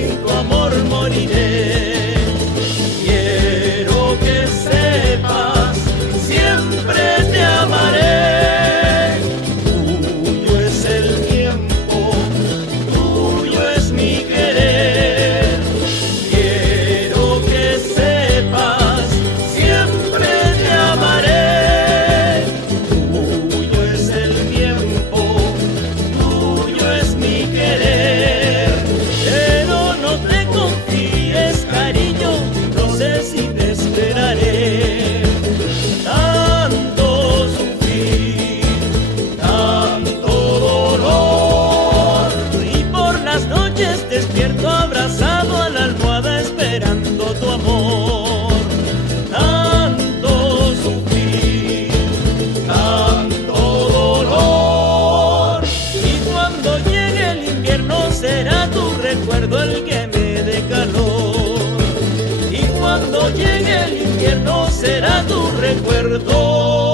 sin tu amor moriré. Quiero que sepas, siempre te amaré. Tuyo es el tiempo, tuyo es mi querer. Quiero que sepas, siempre te amaré. Tuyo es el tiempo, tuyo es mi querer. Pero no te confíes, cariño, no sé si te esperaré. Tanto sufrir, tanto dolor, y por las noches despierto abrazado a la almohada esperando tu amor. Tanto sufrir, tanto dolor, y cuando llegue el invierno será tu recuerdo el que me dé calor. Y cuando llegue el invierno será tu recuerdo